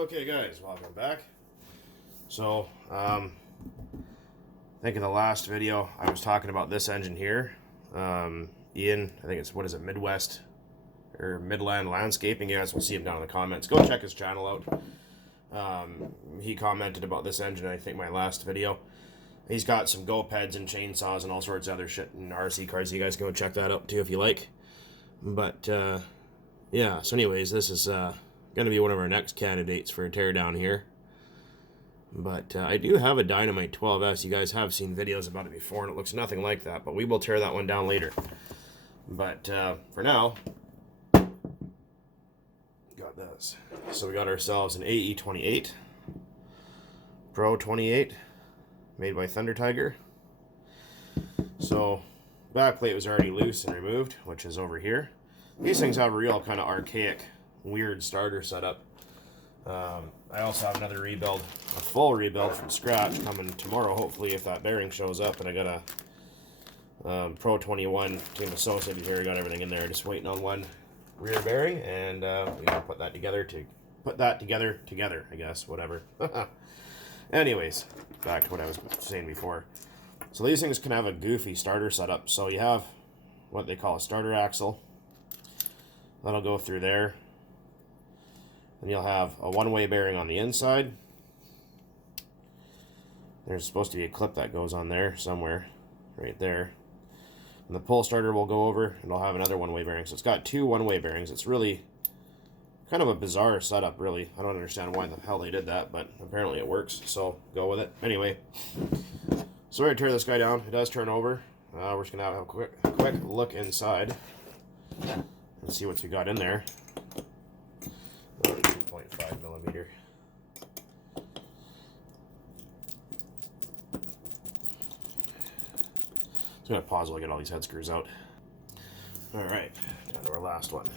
Okay guys, welcome back. So, I think in the last video I was talking about this engine here. Ian, I think it's, what is it, Midwest or Midland Landscaping. You guys will see him down in the comments. Go check his channel out. He commented about this engine in, I think, my last video. He's got some go-peds and chainsaws and all sorts of other shit in RC cars. So you guys can go check that out too if you like. But, yeah, so anyways, this is going to be one of our next candidates for a teardown here. But I do have a Dynamite 12S. You guys have seen videos about it before, and it looks nothing like that. But we will tear that one down later. But for now, got this. So we got ourselves an AE28 Pro 28 made by Thunder Tiger. So back plate was already loose and removed, which is over here. These things have a real kind of archaic, weird starter setup. I also have another rebuild, a full rebuild from scratch coming tomorrow, hopefully, if that bearing shows up. And I got a Pro 21 Team Associated here. I got everything in there, just waiting on one rear bearing, and we gotta put that together, I guess, whatever. Anyways, back to what I was saying before. So these things can have a goofy starter setup. So you have what they call a starter axle. That'll go through there. And you'll have a one-way bearing on the inside. There's supposed to be a clip that goes on there somewhere, right there. And the pull starter will go over, and it'll have another one-way bearing. So it's got two one-way bearings. It's really kind of a bizarre setup, really. I don't understand why the hell they did that, but apparently it works, so go with it. Anyway, so we're going to tear this guy down. It does turn over. We're just going to have a quick look inside and see what we got in there. 2.5 millimeter. I'm going to pause while I get all these head screws out. Alright, down to our last one.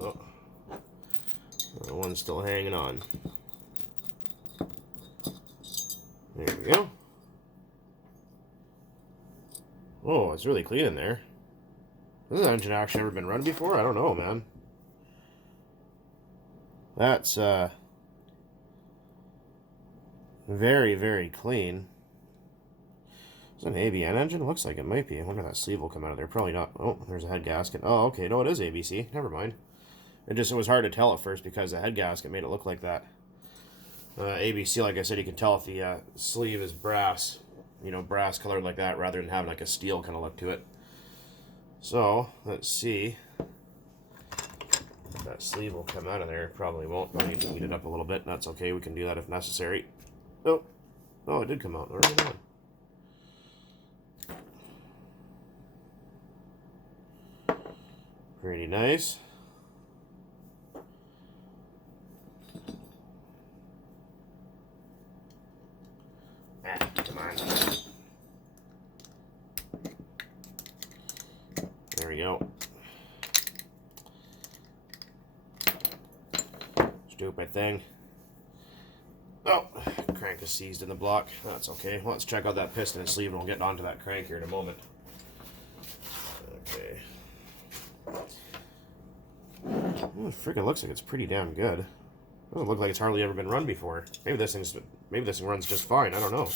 Oh, the one's still hanging on. There we go. Oh, it's really clean in there. Has this engine actually ever been run before? I don't know, man. That's very, very clean. Is it an ABN engine? Looks like it might be. I wonder if that sleeve will come out of there. Probably not. Oh, there's a head gasket. Oh, okay. No, it is ABC. Never mind. It was hard to tell at first because the head gasket made it look like that. ABC, like I said, you can tell if the sleeve is brass. You know, brass colored like that rather than having like a steel kind of look to it. So, let's see if that sleeve will come out of there. It probably won't. I need to heat it up a little bit. That's okay. We can do that if necessary. Oh, it did come out. Right on. Pretty nice. Come on. There we go. Stupid thing. Oh, crank is seized in the block. That's okay. Well, let's check out that piston and sleeve, and we'll get onto that crank here in a moment. Okay. Well, it freaking looks like it's pretty damn good. Doesn't look like it's hardly ever been run before. Maybe this thing runs just fine. I don't know.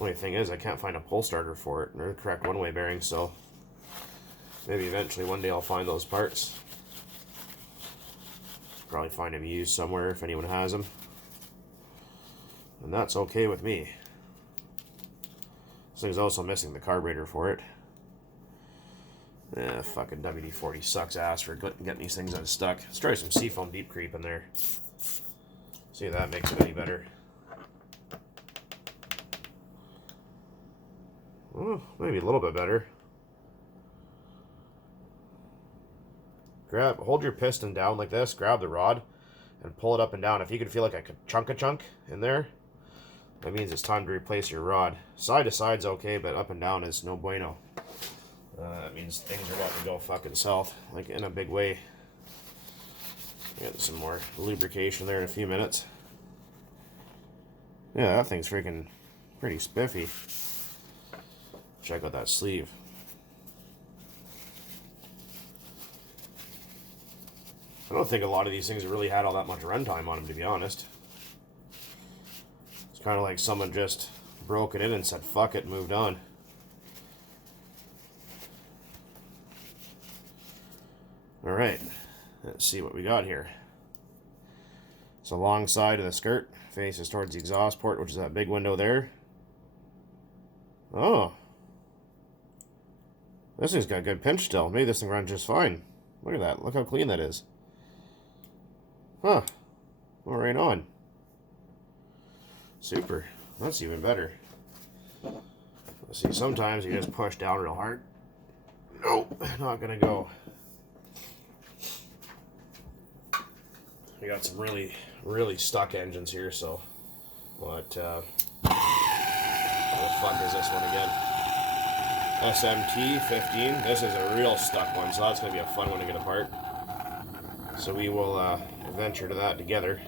Only thing is, I can't find a pull starter for it, or the correct one-way bearing, so maybe eventually one day I'll find those parts. Probably find them used somewhere if anyone has them. And that's okay with me. This thing's also missing the carburetor for it. Fucking WD-40 sucks ass for getting these things unstuck. Let's try some Seafoam Deep Creep in there. See if that makes it any better. Oh, maybe a little bit better. Hold your piston down like this, grab the rod, and pull it up and down. If you can feel like a chunk in there, that means it's time to replace your rod. Side to side's okay, but up and down is no bueno. That means things are about to go fucking south, like in a big way. Get some more lubrication there in a few minutes. Yeah, that thing's freaking pretty spiffy. Check out that sleeve. I don't think a lot of these things really had all that much runtime on them, to be honest. It's kind of like someone just broke it in and said, fuck it, and moved on. Alright, let's see what we got here. So long side of the skirt faces towards the exhaust port, which is that big window there. Oh. This thing's got good pinch still. Maybe this thing runs just fine. Look at that. Look how clean that is. Huh. Well, right on. Super. That's even better. Let's see, sometimes you just push down real hard. Nope, not gonna go. We got some really, really stuck engines here, so what the fuck is this one again? SMT 15. This is a real stuck one, so that's gonna be a fun one to get apart. So we will venture to that together.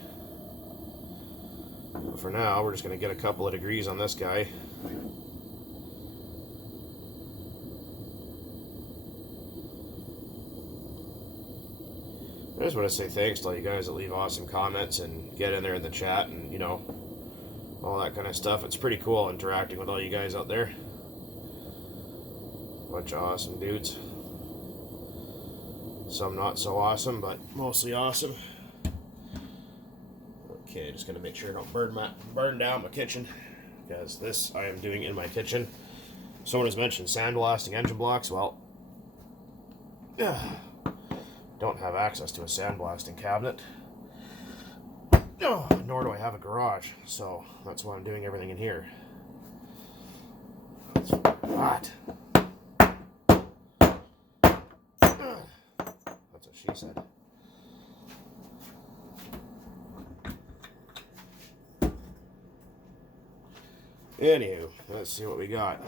But for now, we're just gonna get a couple of degrees on this guy. I just want to say thanks to all you guys that leave awesome comments and get in there in the chat and, you know, all that kind of stuff. It's pretty cool interacting with all you guys out there. Bunch of awesome dudes. Some not so awesome, but mostly awesome. Okay, just going to make sure I don't burn down my kitchen, because this I am doing in my kitchen. Someone has mentioned sandblasting engine blocks. Well, don't have access to a sandblasting cabinet. Nor do I have a garage, so that's why I'm doing everything in here. It's hot. That's what she said. Anywho, let's see what we got.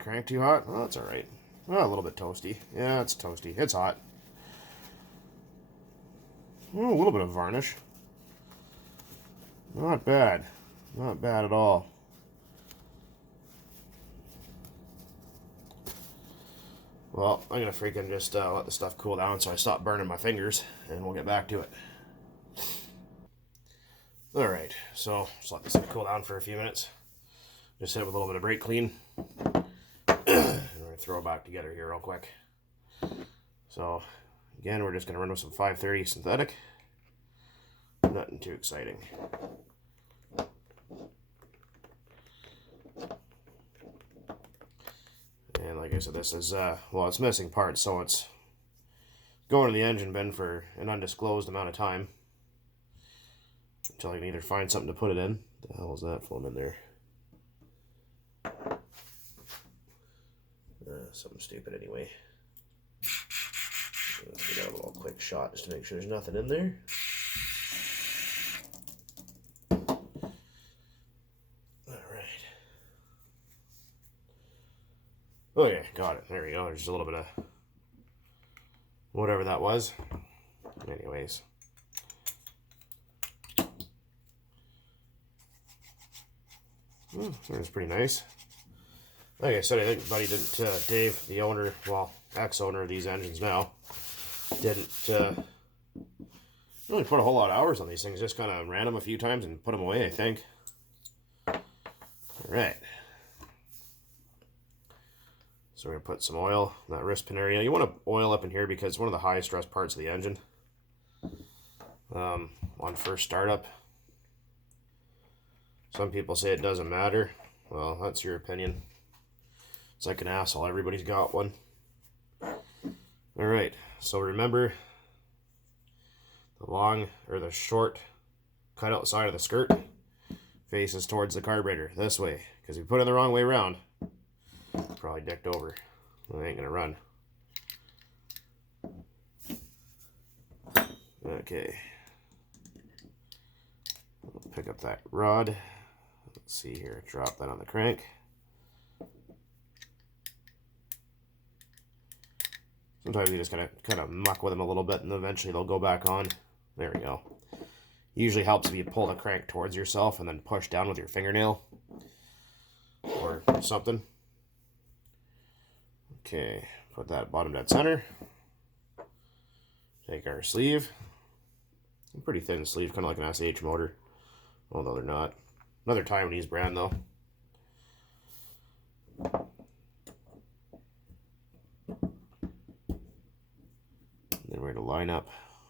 Crank too hot? Oh, that's alright. Oh, a little bit toasty. Yeah, it's toasty. It's hot. Oh, a little bit of varnish. Not bad. Not bad at all. Well, I'm going to freaking just let the stuff cool down so I stop burning my fingers, and we'll get back to it. Alright, so just let this cool down for a few minutes. Just hit it with a little bit of brake clean. And we're going to throw it back together here real quick. So, again, we're just going to run with some 530 synthetic. Nothing too exciting. And like I said, this is, well, it's missing parts, so it's going to the engine bin for an undisclosed amount of time. Until I can either find something to put it in. What the hell is that floating in there? Something stupid anyway. Let's get a little quick shot just to make sure there's nothing in there. Alright. Oh yeah, got it. There we go. There's just a little bit of whatever that was. Anyways. That was pretty nice. Like I said, I think Buddy didn't, Dave, the owner, well, ex-owner of these engines now, didn't really put a whole lot of hours on these things. Just kind of ran them a few times and put them away, I think. Alright. So we're going to put some oil in that wrist pin area. You want to oil up in here because it's one of the highest stress parts of the engine. On first startup. Some people say it doesn't matter. Well, that's your opinion. It's like an asshole. Everybody's got one. Alright, so remember the long, or the short cutout side of the skirt faces towards the carburetor this way. Because if you put it the wrong way around, probably dicked over. Well, it ain't going to run. Okay. Pick up that rod. Let's see here. Drop that on the crank. Sometimes you just gotta kind of muck with them a little bit and eventually they'll go back on. There we go. Usually helps if you pull the crank towards yourself and then push down with your fingernail or something. Okay, put that bottom dead center. Take our sleeve, Pretty thin sleeve, kind of like an SH motor. Although they're not. Another Taiwanese brand though. Then we're going to line up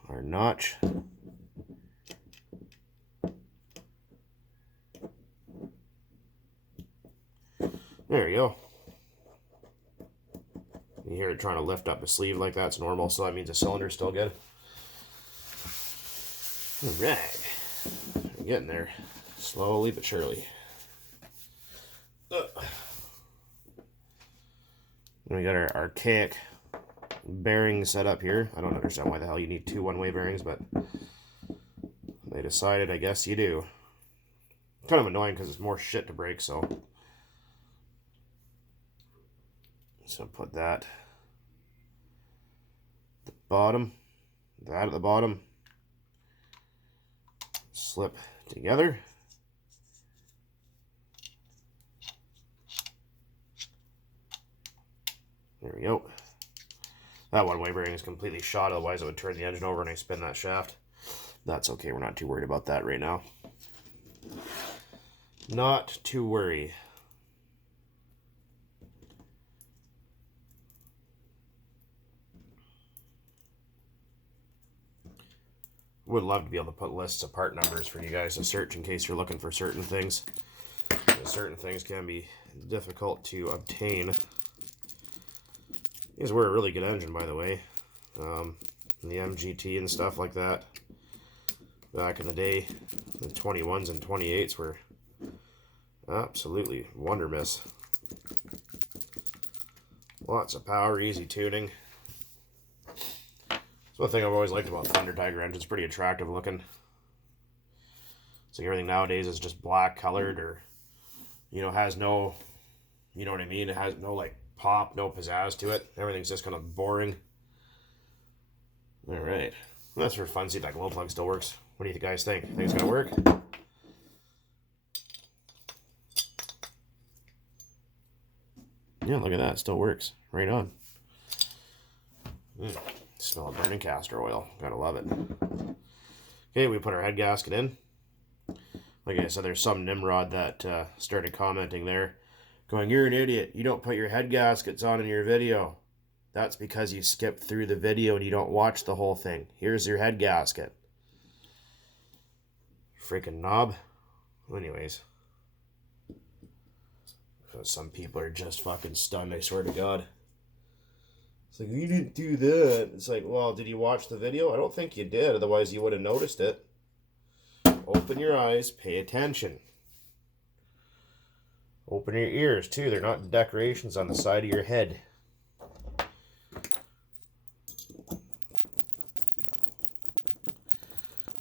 our notch. There we go. You hear it trying to lift up a sleeve like that's normal, so that means the cylinder's still good. Alright. We're getting there. Slowly but surely. And we got our archaic bearing set up here. I don't understand why the hell you need two one-way bearings, but they decided, I guess you do. Kind of annoying because it's more shit to break, so put that at the bottom, that at the bottom, slip together. There we go. That one-way bearing is completely shot, otherwise it would turn the engine over and I spin that shaft. That's okay, we're not too worried about that right now. Not to worry. Would love to be able to put lists of part numbers for you guys to search in case you're looking for certain things. Certain things can be difficult to obtain. These were a really good engine, by the way. The MGT and stuff like that. Back in the day, the 21s and 28s were absolutely wonder miss. Lots of power, easy tuning. That's one thing I've always liked about Thunder Tiger engines. Pretty attractive looking. So everything nowadays is just black colored, or has no, you know what I mean? It has no like pop, no pizzazz to it. Everything's just kind of boring. All right, well, that's for fun. See if that glow plug still works. What do you guys think? Think it's gonna work? Yeah, look at that. It still works. Right on. Smell of burning castor oil. Gotta love it. Okay, we put our head gasket in. Like I said, there's some Nimrod that started commenting there, going, "You're an idiot. You don't put your head gaskets on in your video." That's because you skipped through the video and you don't watch the whole thing. Here's your head gasket. Freaking knob. Anyways. Some people are just fucking stunned, I swear to God. It's like, you didn't do that. It's like, well, did you watch the video? I don't think you did, otherwise you would have noticed it. Open your eyes, pay attention. Open your ears, too. They're not decorations on the side of your head.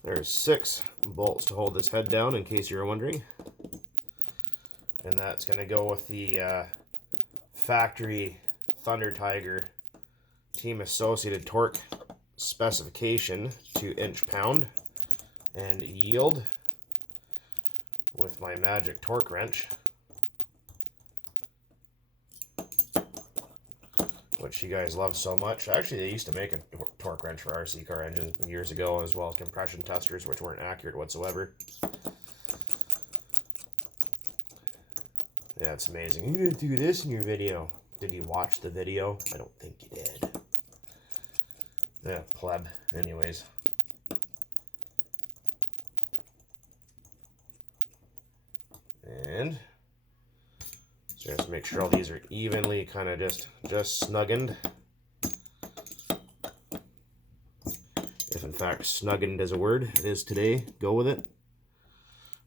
There's 6 bolts to hold this head down, in case you're wondering. And that's going to go with the factory Thunder Tiger Team Associated Torque specification to inch-pound and yield with my magic torque wrench, which you guys love so much. Actually, they used to make a torque wrench for RC car engines years ago, as well as compression testers, which weren't accurate whatsoever. Yeah, it's amazing. You didn't do this in your video. Did you watch the video? I don't think you did. Yeah, pleb. Anyways. And so just make sure all these are evenly kind of just snuggened. If in fact snuggened is a word, it is today. Go with it.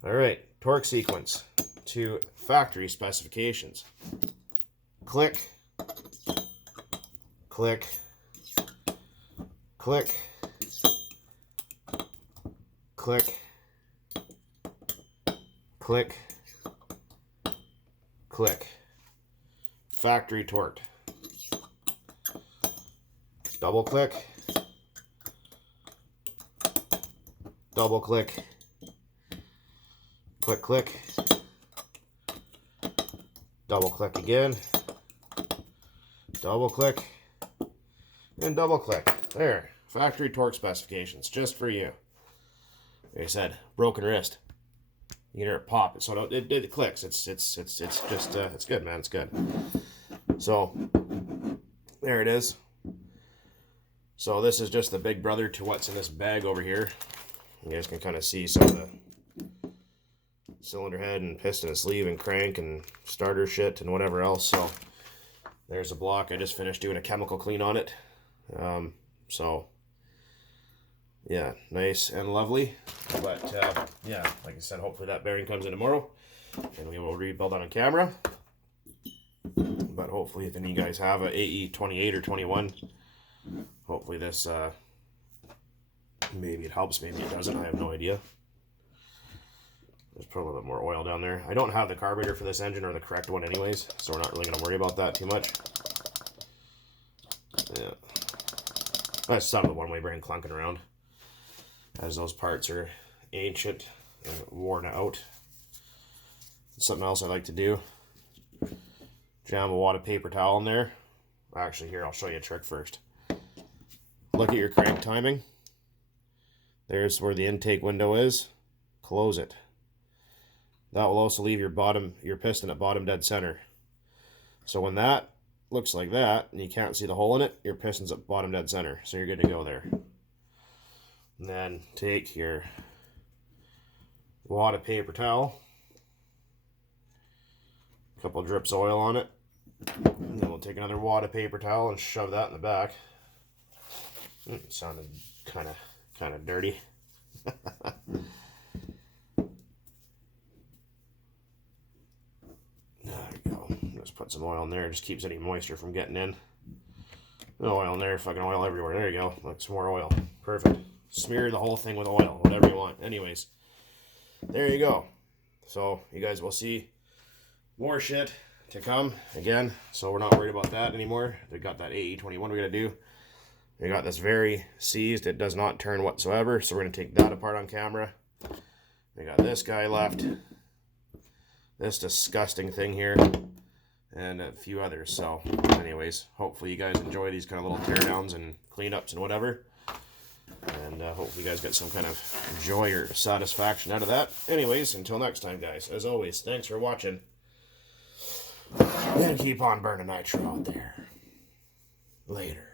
Alright, torque sequence to factory specifications. Click, click, click, click, click, click. Factory torque. Double click, double click, click, click, double click again, double click, and double click. There, factory torque specifications, just for you. like I said, broken wrist. You can hear it pop. So it clicks. It's just it's good, man. It's good. So there it is. So this is just the big brother to what's in this bag over here. You guys can kind of see some of the cylinder head and piston and sleeve and crank and starter shit and whatever else. So there's a block. I just finished doing a chemical clean on it. So yeah, nice and lovely. But yeah, like I said, hopefully that bearing comes in tomorrow and we will rebuild on camera. But hopefully if any of you guys have a AE 28 or 21, hopefully this maybe it helps, maybe it doesn't. I have no idea. There's probably a little bit more oil down there. I don't have the carburetor for this engine or the correct one anyways, so we're not really going to worry about that too much. Yeah. That's some of the one-way brain clunking around, as those parts are ancient and worn out. Something else I like to do, jam a wad of paper towel in there. Actually, here, I'll show you a trick first. Look at your crank timing. There's where the intake window is. Close it. That will also leave your piston at bottom dead center. So when that looks like that, and you can't see the hole in it, your piston's at bottom dead center. So you're good to go there. And then take your wad of paper towel, a couple of drips of oil on it, and then we'll take another wad of paper towel and shove that in the back. It sounded kind of dirty. There we go. Just put some oil in there. It just keeps any moisture from getting in. No oil in there. Fucking oil everywhere. There you go. Like some more oil. Perfect. Smear the whole thing with oil. Whatever you want. Anyways. There you go. So you guys will see more shit to come again. So we're not worried about that anymore. We got that AE21 we got to do. We got this very seized. It does not turn whatsoever. So we're going to take that apart on camera. We got this guy left. This disgusting thing here. And a few others. So anyways, hopefully you guys enjoy these kind of little teardowns and cleanups and whatever. And hopefully you guys get some kind of joy or satisfaction out of that. Anyways, until next time, guys. As always, thanks for watching. And keep on burning nitro out there. Later.